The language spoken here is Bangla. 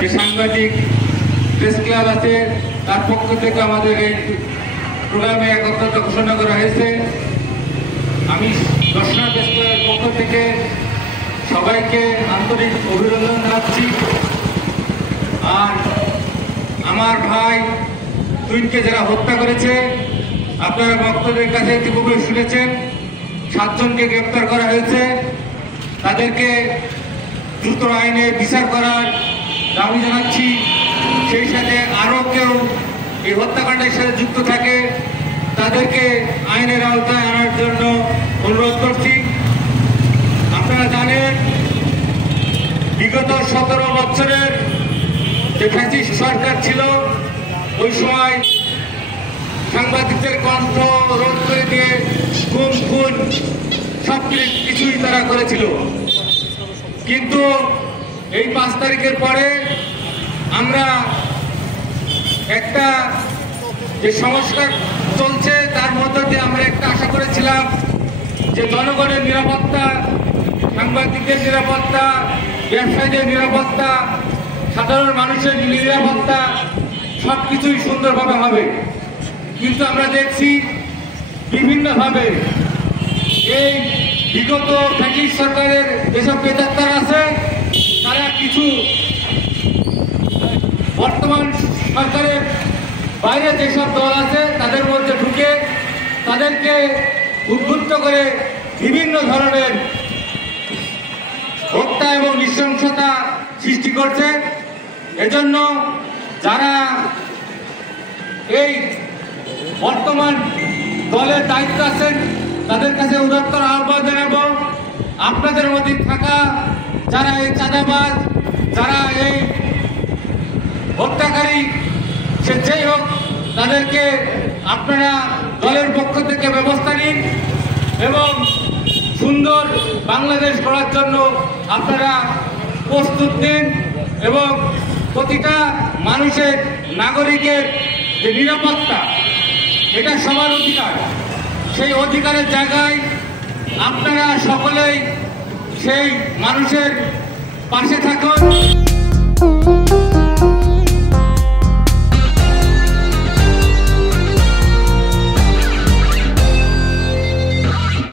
যে সাংবাদিক প্রেস ক্লাব আছে তার পক্ষ থেকে আমাদের এই প্রোগ্রামে একত্রতা ঘোষণা করা হয়েছে। আমি দর্শনা প্রেস ক্লাবের পক্ষ থেকে সবাইকে আন্তরিক অভিনন্দন জানাচ্ছি। আর আমার ভাই তুইনকে যারা হত্যা করেছে, আপনারা বক্তব্যের কাছে ইতিপূর্বে শুনেছেন 7 জনকে গ্রেপ্তার করা হয়েছে। তাদেরকে দ্রুত আইনে বিচার করার দাবি জানাচ্ছি। সেই সাথে আরও কেউ এই হত্যাকাণ্ডের সাথে যুক্ত থাকে তাদেরকে আইনের আওতায় আনার জন্য অনুরোধ করছি। আপনারা জানেন বিগত 17 বছরের যে ফ্যাসিস্ট সরকার ছিল, ওই সময় সাংবাদিকদের কণ্ঠ রোধ করে দিয়ে গুম খুন সব কিছুই তারা করেছিল। কিন্তু এই 5 তারিখের পরে আমরা একটা যে সংস্কার চলছে তার মধ্য দিয়ে আমরা একটা আশা করেছিলাম যে জনগণের নিরাপত্তা, সাংবাদিকদের নিরাপত্তা, ব্যবসায়ীদের নিরাপত্তা, সাধারণ মানুষের নিরাপত্তা সবকিছুই সুন্দরভাবে হবে। কিন্তু আমরা দেখছি বিভিন্নভাবে এই বিগত ফ্যাসিস্ট সরকারের যেসব প্রেতাত্মারা আছে তারা কিছু বর্তমান সরকারের বাইরে যেসব দল আছে তাদের মধ্যে ঢুকে তাদেরকে উদ্বুদ্ধ করে বিভিন্ন ধরনের হত্যা এবং নৃশংসতা সৃষ্টি করছে। এজন্য যারা এই বর্তমান দলের দায়িত্ব আছেন তাদের কাছে উদাত্তর আহ্বান জানাবো, আপনাদের মধ্যে থাকা যারা এই চাঁদাবাজ, যারা এই হত্যাকারী, সে যেই হোক তাদেরকে আপনারা দলের পক্ষ থেকে ব্যবস্থা নিন এবং সুন্দর বাংলাদেশ গড়ার জন্য আপনারা প্রস্তুত নিন এবং প্রতিটা মানুষের, নাগরিকের যে নিরাপত্তা, এটা সবার অধিকার। সেই অধিকারের জায়গায় আপনারা সকলেই সেই মানুষের পাশে থাকুন।